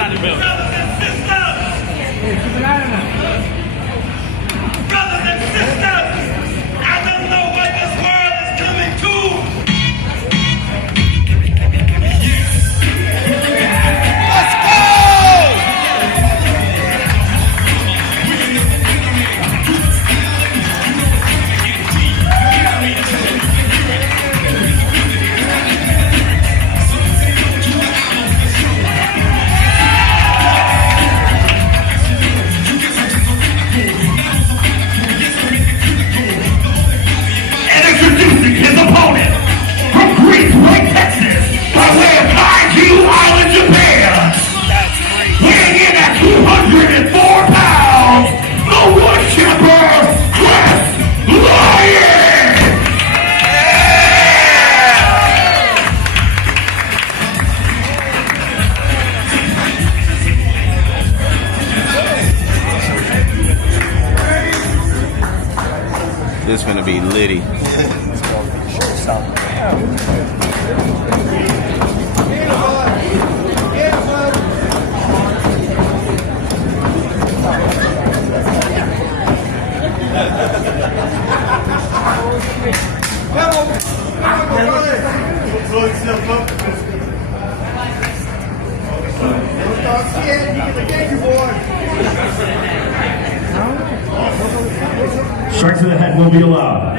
inside the building. Brothers and sisters! Brothers and sisters! I don't know what this world is coming to! Let's go! This gonna be litty. Strike to the head will be allowed.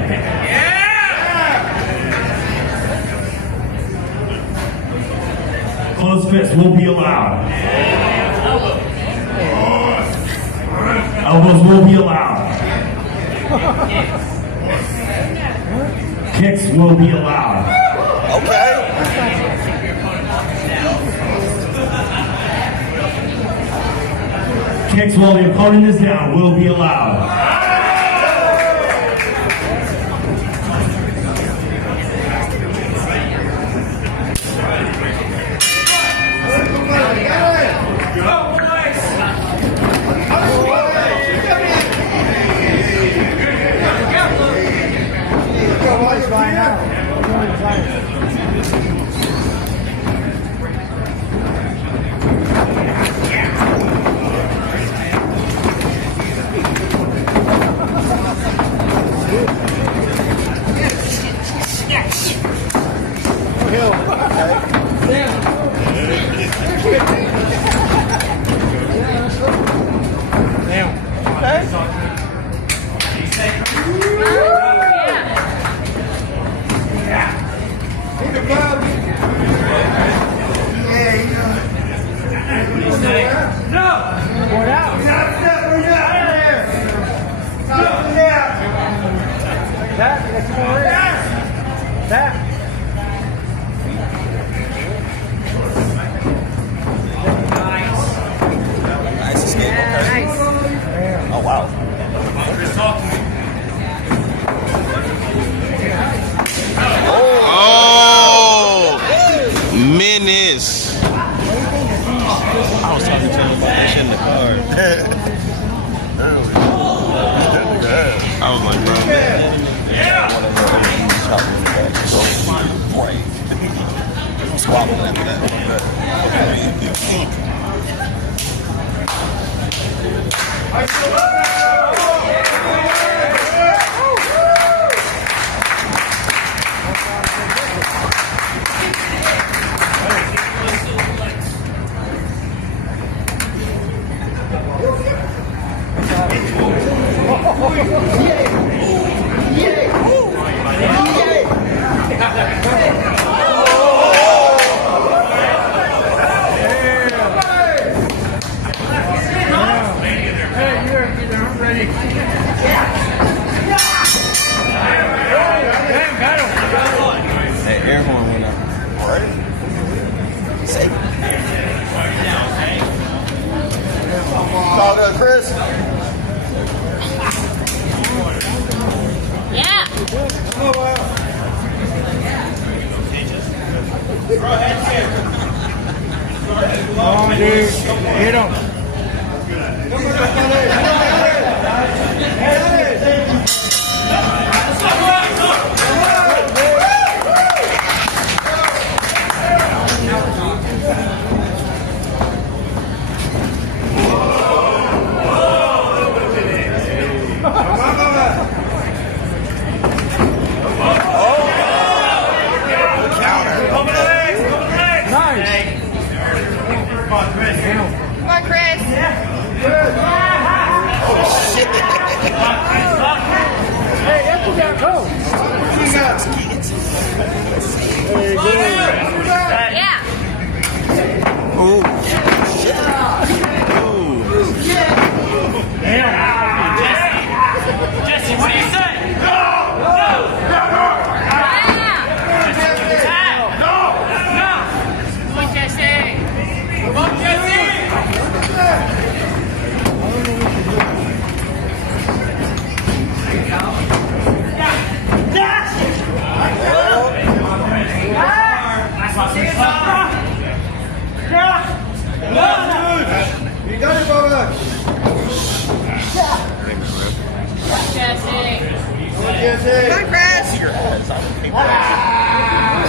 Closed fist will be allowed. Elbows will be allowed. Kicks will be allowed. Okay. Kicks while the opponent is down will be allowed. Nice escape. Okay. Nice. Oh wow. Oh, menace. I was talking to him about that shit in the car. I was like, bro, yeah. Squabbling after that. Air horn went up. Right. Safe. Call that Chris. Yeah. Come on, dude. Hit him. on, Chris. Hey, that's what that goes. Yeah. Oh. Jesse, what do you say? You got it, brother. Jesse. Jesse. Come on, Chris.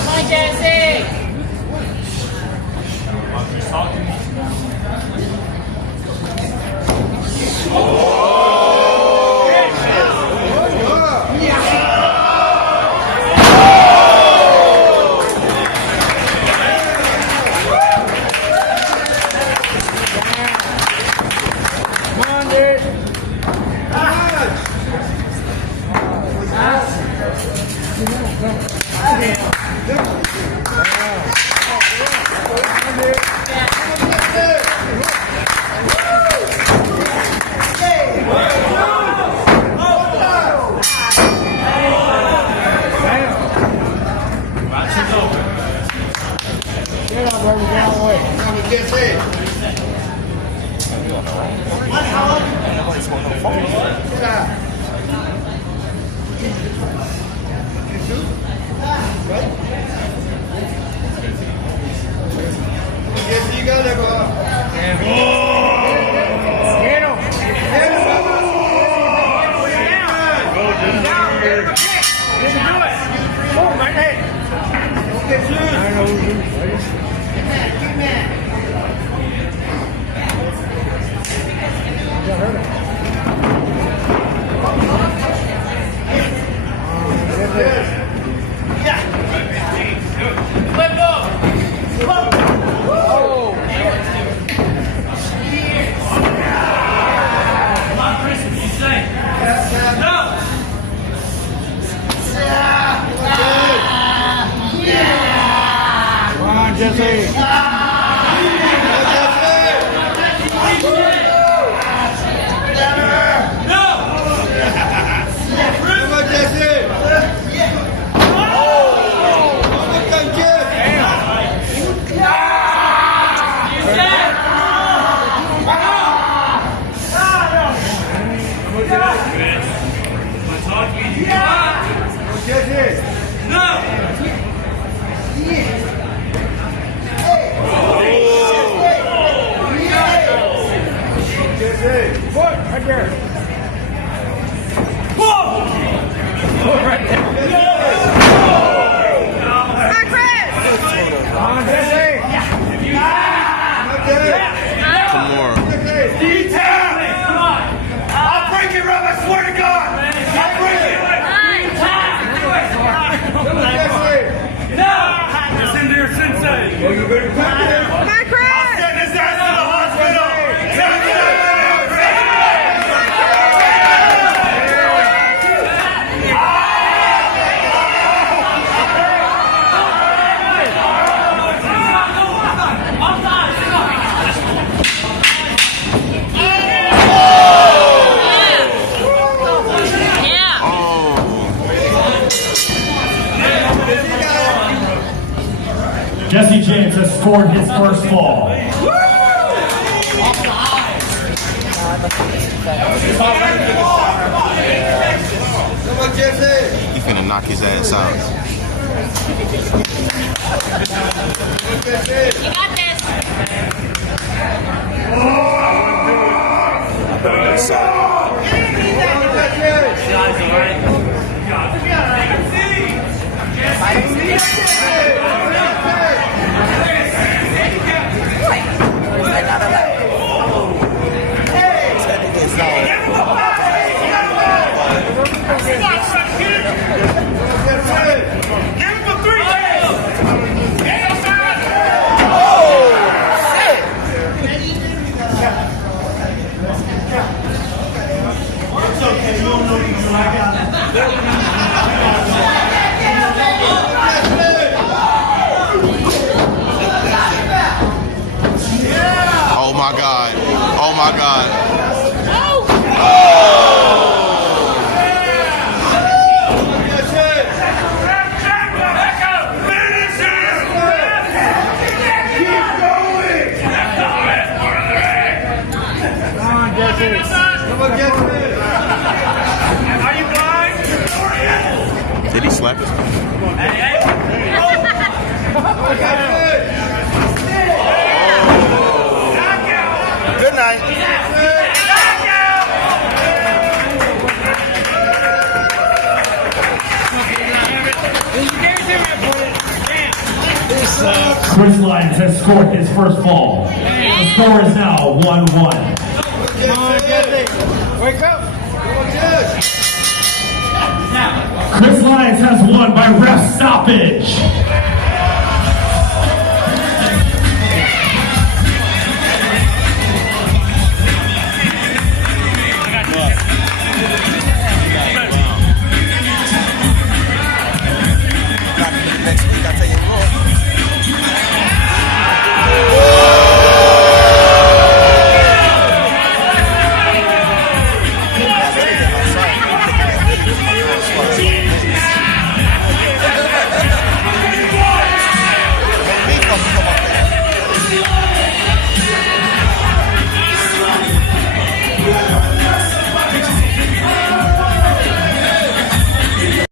Come on, Jesse. Come on, dude. Get up, baby, down away. Come on, Jesse. Jesse, you got it, bro. Get him. Get him. Down. Get him a kick. Let him do it. Oh, my head. Don't get loose. I know who's loose. Get mad. Come on, Jesse. Right there. Whoa! Right there. Come on, Chris. Come on, Jesse. Come on. Come on. I'll break it, Rob. I swear to God. I'll break it. No! Listen to your sensei. Come on, Chris. I'll send his ass to the hospital. Jesse James has scored his first fall. Come on, Jesse. He finna knock his ass out. You got It's okay, you don't know you I got Oh my God. Oh my God. Are you blind? Did he slap his? Good night. Chris Lyons has scored his first fall. The score is now 1-1. Wake up. Chris Lyons has won by ref stoppage.